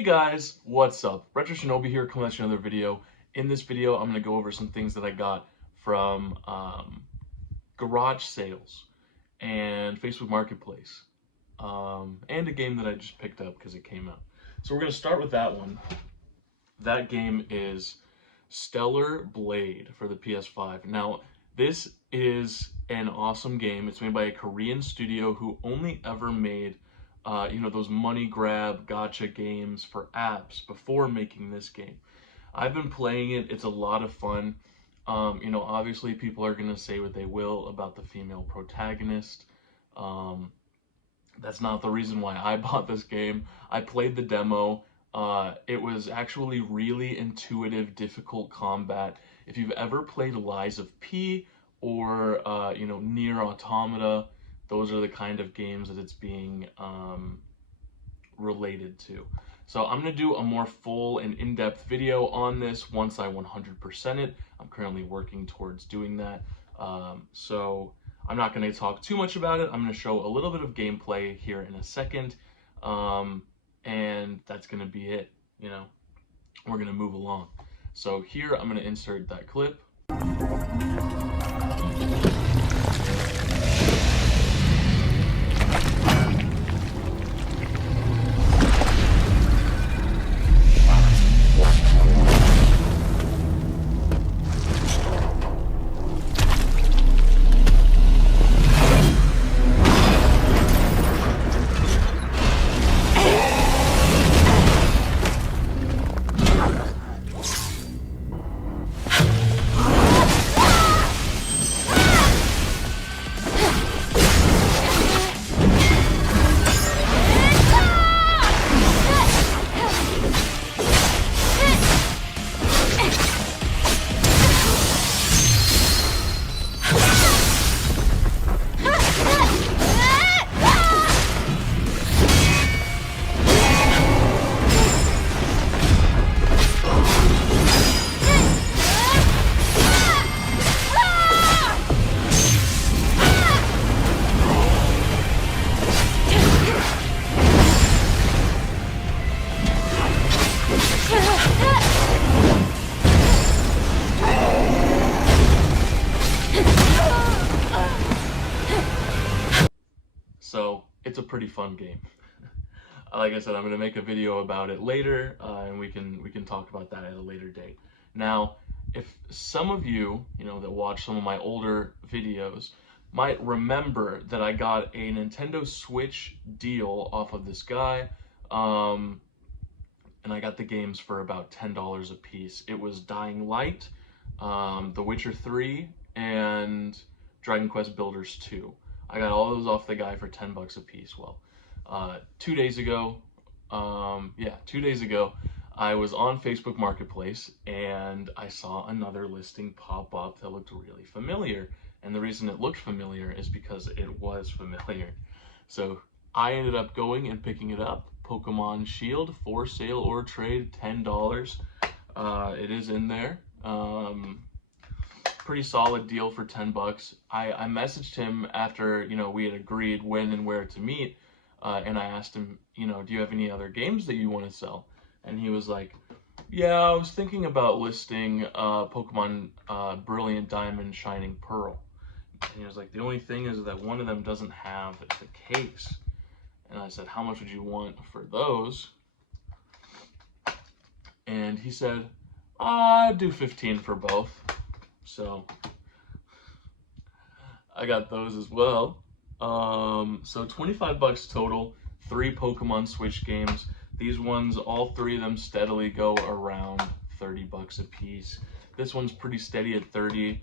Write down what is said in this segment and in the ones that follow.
Hey guys, what's up? Retro Shinobi here, coming at you another video. In this video, I'm going to go over some things that I got from garage sales and Facebook Marketplace, and a game that I just picked up because it came out. So we're going to start with that one. That game is Stellar Blade for the PS5. Now, this is an awesome game. It's made by a Korean studio who only ever made those money grab gotcha games for apps before making this game. I've been playing it. It's a lot of fun. Obviously people are going to say what they will about the female protagonist. That's not the reason why I bought this game. I played the demo. It was actually really intuitive, difficult combat. If you've ever played Lies of P or, Nier Automata, those are the kind of games that it's being related to. So I'm going to do a more full and in-depth video on this once I 100% it. I'm currently working towards doing that. So I'm not going to talk too much about it. I'm going to show a little bit of gameplay here in a second. And that's going to be it. We're going to move along. So here I'm going to insert that clip. So it's a pretty fun game. Like I said, I'm going to make a video about it later, and we can talk about that at a later date. Now, if some of you, that watch some of my older videos might remember that I got a Nintendo Switch deal off of this guy, and I got the games for about $10 a piece. It was Dying Light, The Witcher 3, and Dragon Quest Builders 2. I got all those off the guy for 10 bucks a piece. Well, 2 days ago, 2 days ago, I was on Facebook Marketplace and I saw another listing pop up that looked really familiar. And the reason it looked familiar is because it was familiar. So I ended up going and picking it up. Pokemon Shield, for sale or trade, $10. It is in there. Pretty solid deal for 10 bucks. I messaged him after, we had agreed when and where to meet, and I asked him, do you have any other games that you want to sell? And he was like, yeah, I was thinking about listing Pokemon Brilliant Diamond, Shining Pearl. And he was like, the only thing is that one of them doesn't have the case. And I said, how much would you want for those? And he said, I'd do 15 for both. So I got those as well. So 25 bucks total, 3 Pokemon Switch games. These ones, all 3 of them steadily go around 30 bucks a piece. This one's pretty steady at 30.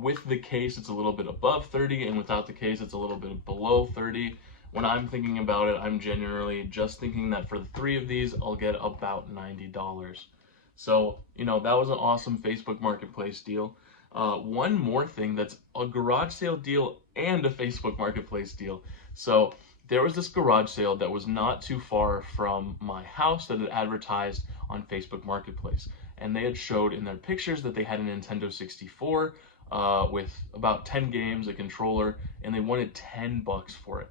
With the case, it's a little bit above 30, and without the case, it's a little bit below 30. When I'm thinking about it, I'm generally just thinking that for the 3 of these, I'll get about $90. So, that was an awesome Facebook Marketplace deal. One more thing that's a garage sale deal and a Facebook Marketplace deal. So there was this garage sale that was not too far from my house that had advertised on Facebook Marketplace. And they had showed in their pictures that they had a Nintendo 64 with about 10 games, a controller, and they wanted 10 bucks for it.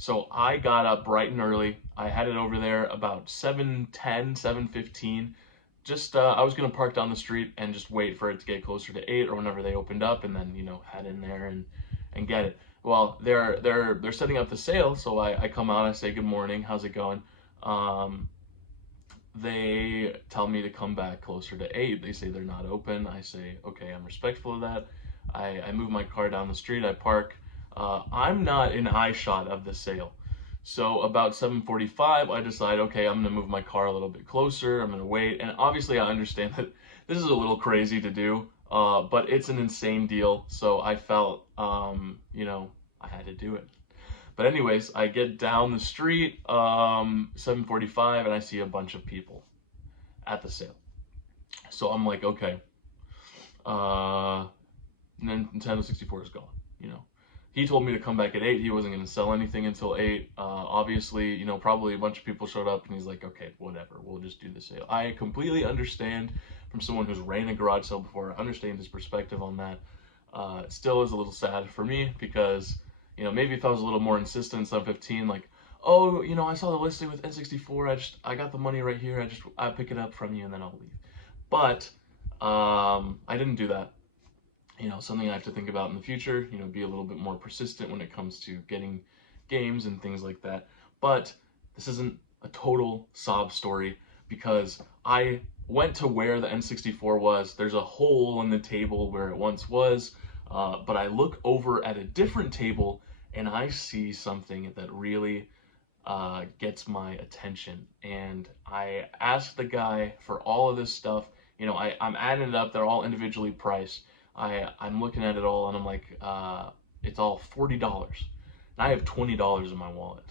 So I got up bright and early. I headed over there about 7:10, 7:15. Just I was gonna park down the street and just wait for it to get closer to 8 or whenever they opened up, and then head in there and get it. Well, they're setting up the sale, so I come out. I say good morning. How's it going? Um, they tell me to come back closer to 8. They say they're not open. I say, okay, I'm respectful of that. I move my car down the street. I park. I'm not in eye shot of the sale. So about 7:45, I decide, okay, I'm gonna move my car a little bit closer. I'm gonna wait. And obviously I understand that this is a little crazy to do, but it's an insane deal. So I felt, I had to do it. But anyways, I get down the street, 7:45, and I see a bunch of people at the sale. So I'm like, okay, Nintendo 64 is gone. He told me to come back at 8. He wasn't going to sell anything until 8. Obviously, probably a bunch of people showed up, and he's like, okay, whatever, we'll just do the sale. I completely understand from someone who's ran a garage sale before. I understand his perspective on that. It still is a little sad for me because, maybe if I was a little more insistent, 7:15, like, oh, I saw the listing with N64. I got the money right here. I pick it up from you and then I'll leave. But I didn't do that. Something I have to think about in the future, be a little bit more persistent when it comes to getting games and things like that. But this isn't a total sob story because I went to where the N64 was. There's a hole in the table where it once was, but I look over at a different table and I see something that really gets my attention. And I asked the guy for all of this stuff. I'm adding it up. They're all individually priced. I'm looking at it all and I'm like, it's all $40. And I have $20 in my wallet.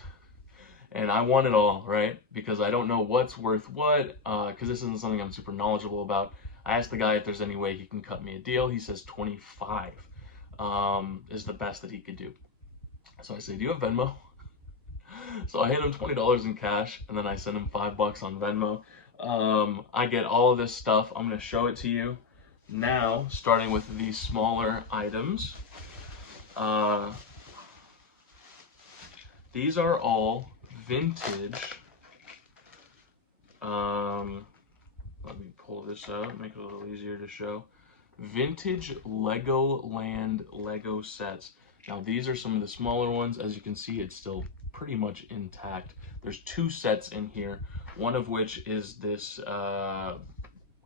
And I want it all, right? Because I don't know what's worth what, because this isn't something I'm super knowledgeable about. I asked the guy if there's any way he can cut me a deal. He says 25 is the best that he could do. So I say, do you have Venmo? So I hand him $20 in cash, and then I send him $5 on Venmo. I get all of this stuff. I'm going to show it to you. Now, starting with these smaller items, these are all vintage. Let me pull this out, make it a little easier to show. Vintage Legoland Lego sets. Now, these are some of the smaller ones. As you can see, it's still pretty much intact. There's 2 sets in here, one of which is this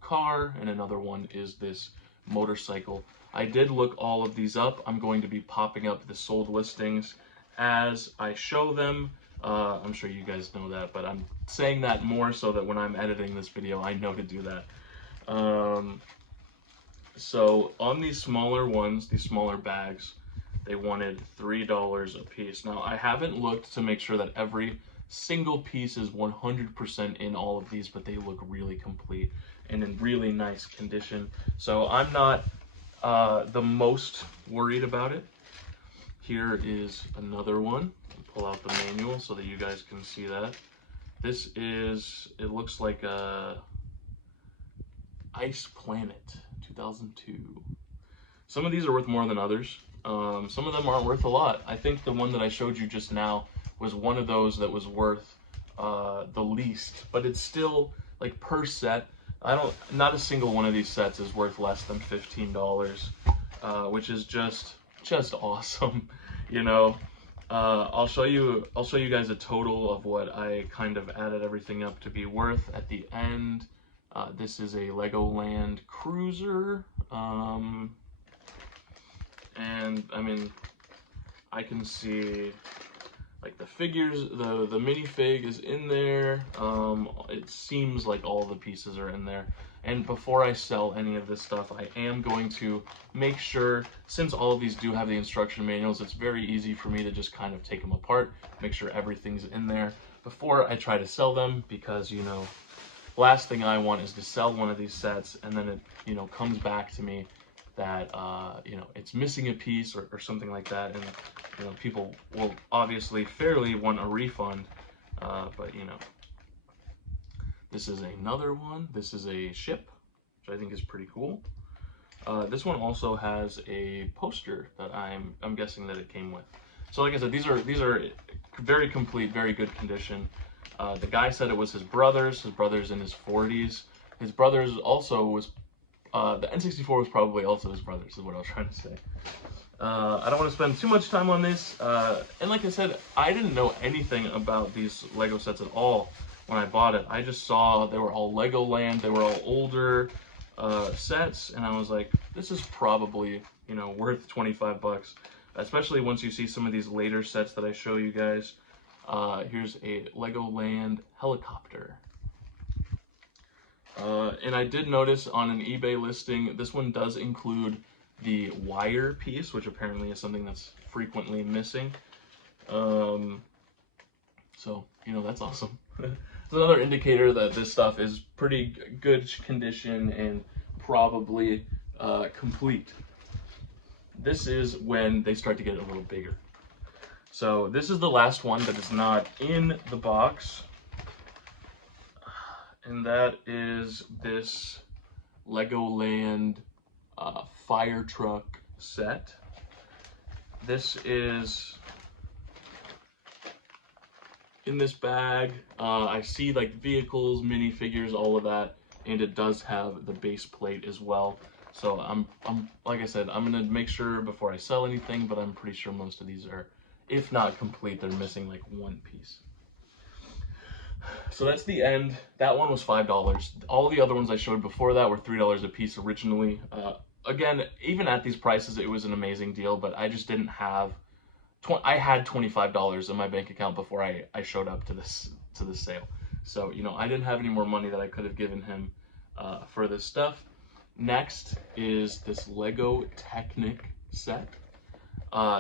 car, and another one is this motorcycle. I did look all of these up. I'm going to be popping up the sold listings as I show them. I'm sure you guys know that, but I'm saying that more so that when I'm editing this video, I know to do that. So on these smaller ones, these smaller bags, they wanted $3 a piece. Now, I haven't looked to make sure that every single piece is 100% in all of these, but they look really complete and in really nice condition. So I'm not the most worried about it. Here is another one. I'll pull out the manual so that you guys can see that. This is, it looks like a Ice Planet 2002. Some of these are worth more than others. Some of them aren't worth a lot. I think the one that I showed you just now was one of those that was worth the least, but it's still like per set. Not a single one of these sets is worth less than $15, which is just awesome. I'll show you guys a total of what I kind of added everything up to be worth at the end. This is a Legoland Cruiser, and I mean, I can see like the figures, the minifig is in there. It seems like all the pieces are in there. And before I sell any of this stuff, I am going to make sure, since all of these do have the instruction manuals, it's very easy for me to just kind of take them apart, make sure everything's in there before I try to sell them, because, last thing I want is to sell one of these sets and then it, comes back to me that, it's missing a piece or something like that. And, people will obviously fairly want a refund, but, this is another one. This is a ship, which I think is pretty cool. This one also has a poster that I'm guessing that it came with. So like I said, these are very complete, very good condition. The guy said it was his brother's. His brother's in his 40s. His brother's also was, the N64 was probably also his brother's, is what I was trying to say. I don't want to spend too much time on this. And like I said, I didn't know anything about these Lego sets at all when I bought it. I just saw they were all Legoland, they were all older sets, and I was like, this is probably, you know, worth 25 bucks. Especially once you see some of these later sets that I show you guys. Here's a Legoland helicopter. And I did notice on an eBay listing, this one does include the wire piece, which apparently is something that's frequently missing. So, you know, that's awesome. It's another indicator that this stuff is pretty good condition and probably complete. This is when they start to get a little bigger. So this is the last one that is not in the box. And that is this Legoland fire truck set. This is in this bag. I see like vehicles, minifigures, all of that, and it does have the base plate as well. So I'm like I said, I'm gonna make sure before I sell anything, but I'm pretty sure most of these are, if not complete, they're missing like one piece. So that's the end. That one was $5. All the other ones I showed before that were $3 a piece originally. Again, even at these prices, it was an amazing deal, but I just didn't have, I had $25 in my bank account before I showed up to this sale. So, you know, I didn't have any more money that I could have given him for this stuff. Next is this Lego Technic set.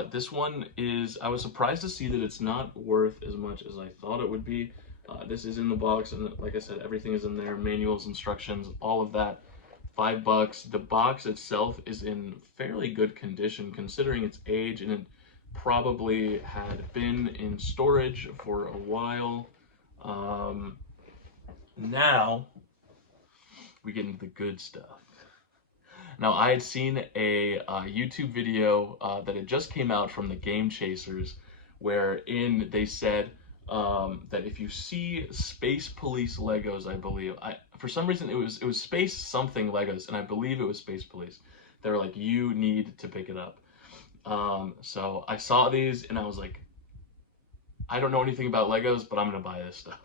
This one is, I was surprised to see that it's not worth as much as I thought it would be. This is in the box, and like I said, everything is in there, manuals, instructions, all of that. $5. The box itself is in fairly good condition considering its age, and it probably had been in storage for a while. Now we get into the good stuff. Now, I had seen a YouTube video that had just came out from the Game Chasers, wherein they said that if you see Space Police Legos, I believe, for some reason it was Space something Legos, and I believe it was Space Police. They were like, you need to pick it up. So I saw these and I was like, I don't know anything about Legos, but I'm gonna buy this stuff.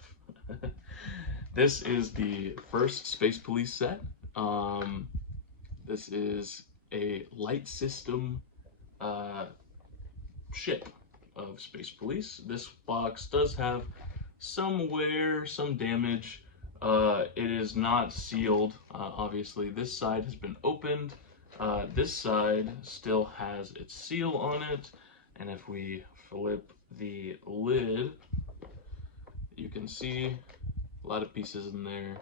This is the first Space Police set. This is a light system ship of Space Police. This box does have some wear, some damage. It is not sealed, obviously. This side has been opened. This side still has its seal on it. And if we flip the lid, you can see a lot of pieces in there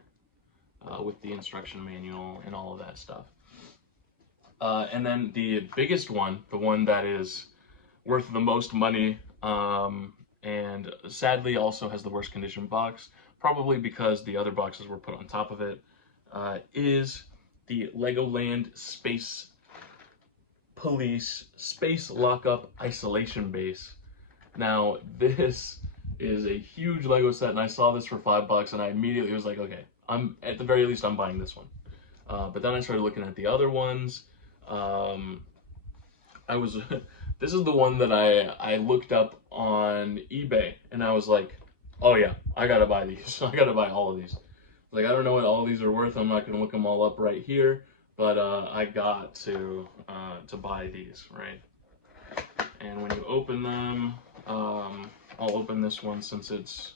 with the instruction manual and all of that stuff. And then the biggest one, the one that is worth the most money, and sadly also has the worst condition box, probably because the other boxes were put on top of it, is the Legoland Space Police Space Lockup Isolation Base. Now, this is a huge Lego set, and I saw this for $5, and I immediately was like, okay, at the very least, I'm buying this one. But then I started looking at the other ones. This is the one that I looked up on eBay, and I was like, oh yeah, I gotta buy these. I gotta buy all of these. Like, I don't know what all of these are worth. I'm not gonna look them all up right here, but I got to buy these, right? And when you open them, I'll open this one since it's,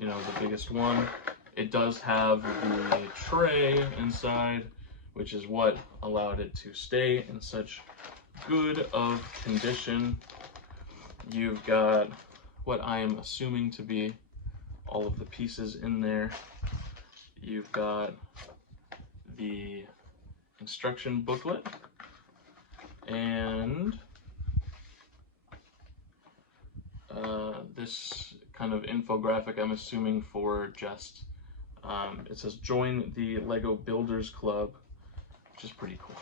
you know, the biggest one. It does have the tray inside, which is what allowed it to stay in such good of condition. You've got what I am assuming to be all of the pieces in there. You've got the instruction booklet and this kind of infographic, I'm assuming for just, it says join the Lego Builders Club, which is pretty cool.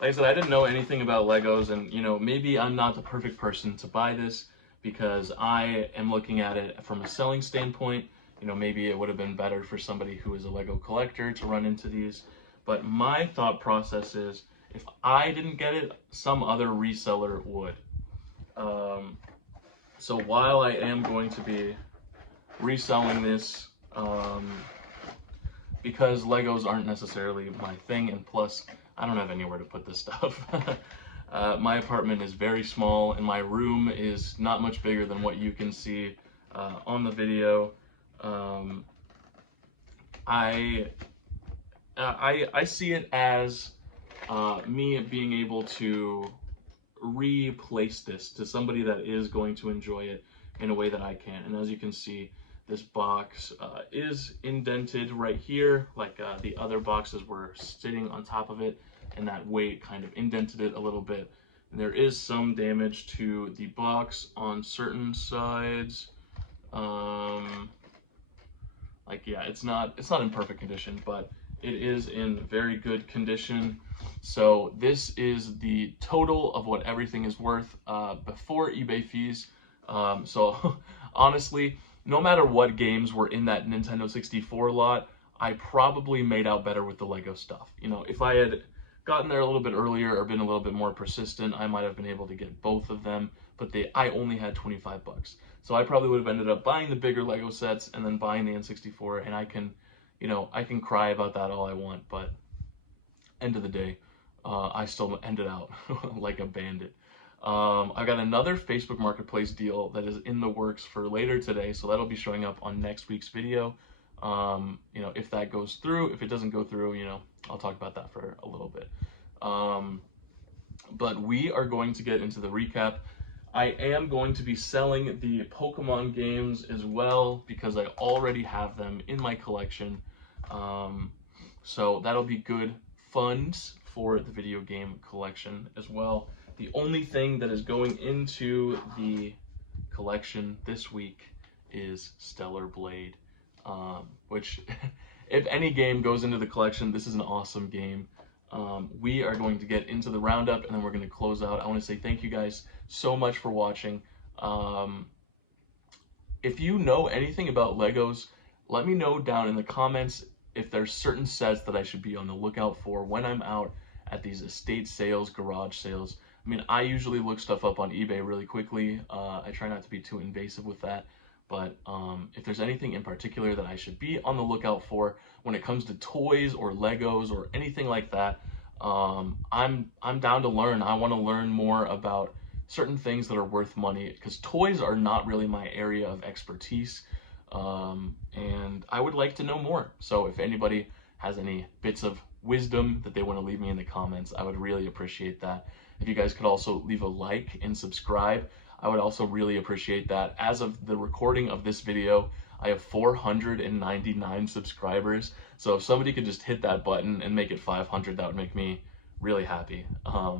Like I said, I didn't know anything about Legos, and you know, maybe I'm not the perfect person to buy this because I am looking at it from a selling standpoint. You know, maybe it would have been better for somebody who is a Lego collector to run into these. But my thought process is, if I didn't get it, some other reseller would. So while I am going to be reselling this, because Legos aren't necessarily my thing, and plus I don't have anywhere to put this stuff. My apartment is very small, and my room is not much bigger than what you can see on the video. I see it as me being able to replace this to somebody that is going to enjoy it in a way that I can. And as you can see, this box is indented right here, like the other boxes were sitting on top of it, and that weight kind of indented it a little bit. And there is some damage to the box on certain sides. Like, yeah, it's not in perfect condition, but it is in very good condition. So this is the total of what everything is worth before eBay fees. So honestly, no matter what games were in that Nintendo 64 lot, I probably made out better with the Lego stuff. You know, if I had gotten there a little bit earlier or been a little bit more persistent, I might have been able to get both of them, but I only had 25 bucks. So I probably would have ended up buying the bigger Lego sets and then buying the N64, and I can, you know, I can cry about that all I want, but end of the day, I still ended out like a bandit. I got another Facebook Marketplace deal that is in the works for later today, so that'll be showing up on next week's video. You know, if that goes through. If it doesn't go through, you know, I'll talk about that for a little bit. But we are going to get into the recap. I am going to be selling the Pokemon games as well, because I already have them in my collection. So that'll be good funds for the video game collection as well. The only thing that is going into the collection this week is Stellar Blade, which if any game goes into the collection, this is an awesome game. We are going to get into the roundup, and then we're going to close out. I want to say thank you guys so much for watching. If you know anything about Legos, let me know down in the comments if there's certain sets that I should be on the lookout for when I'm out at these estate sales, garage sales. I mean, I usually look stuff up on eBay really quickly. I try not to be too invasive with that. But if there's anything in particular that I should be on the lookout for when it comes to toys or Legos or anything like that, I'm down to learn. I want to learn more about certain things that are worth money, because toys are not really my area of expertise, and I would like to know more. So if anybody has any bits of wisdom that they want to leave me in the comments, I would really appreciate that. If you guys could also leave a like and subscribe, I would also really appreciate that. As of the recording of this video, I have 499 subscribers. So if somebody could just hit that button and make it 500, that would make me really happy. I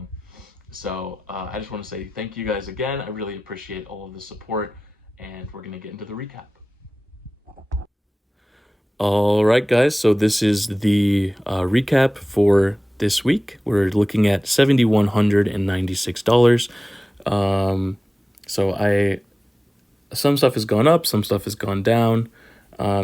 just want to say thank you guys again. I really appreciate all of the support, and we're going to get into the recap. All right, guys. So this is the recap for this week. We're looking at $7,196. So some stuff has gone up, some stuff has gone down.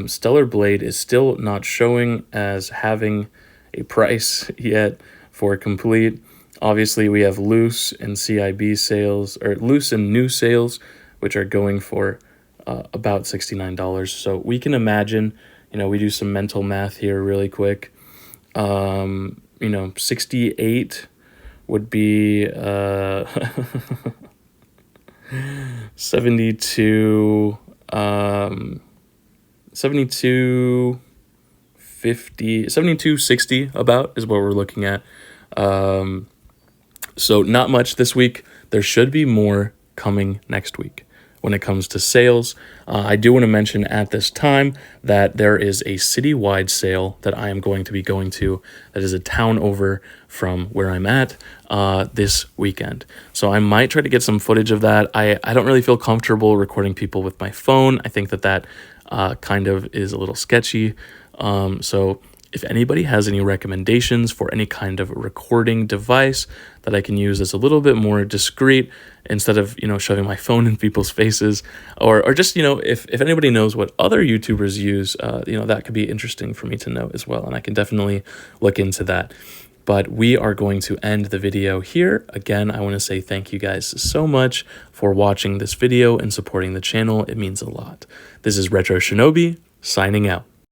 Stellar Blade is still not showing as having a price yet for complete. Obviously, we have loose and CIB sales, or loose and new sales, which are going for about $69. So we can imagine, you know, we do some mental math here really quick. You know, 68 would be 72, 72.60 about is what we're looking at. So not much this week. There should be more coming next week when it comes to sales. I do want to mention at this time that there is a citywide sale that I am going to be going to that is a town over from where I'm at this weekend. So I might try to get some footage of that. I don't really feel comfortable recording people with my phone. I think that kind of is a little sketchy. So If anybody has any recommendations for any kind of recording device that I can use that's a little bit more discreet instead of, shoving my phone in people's faces, or just, if anybody knows what other YouTubers use, that could be interesting for me to know as well. And I can definitely look into that. But we are going to end the video here. Again, I want to say thank you guys so much for watching this video and supporting the channel. It means a lot. This is Retro Shinobi, signing out.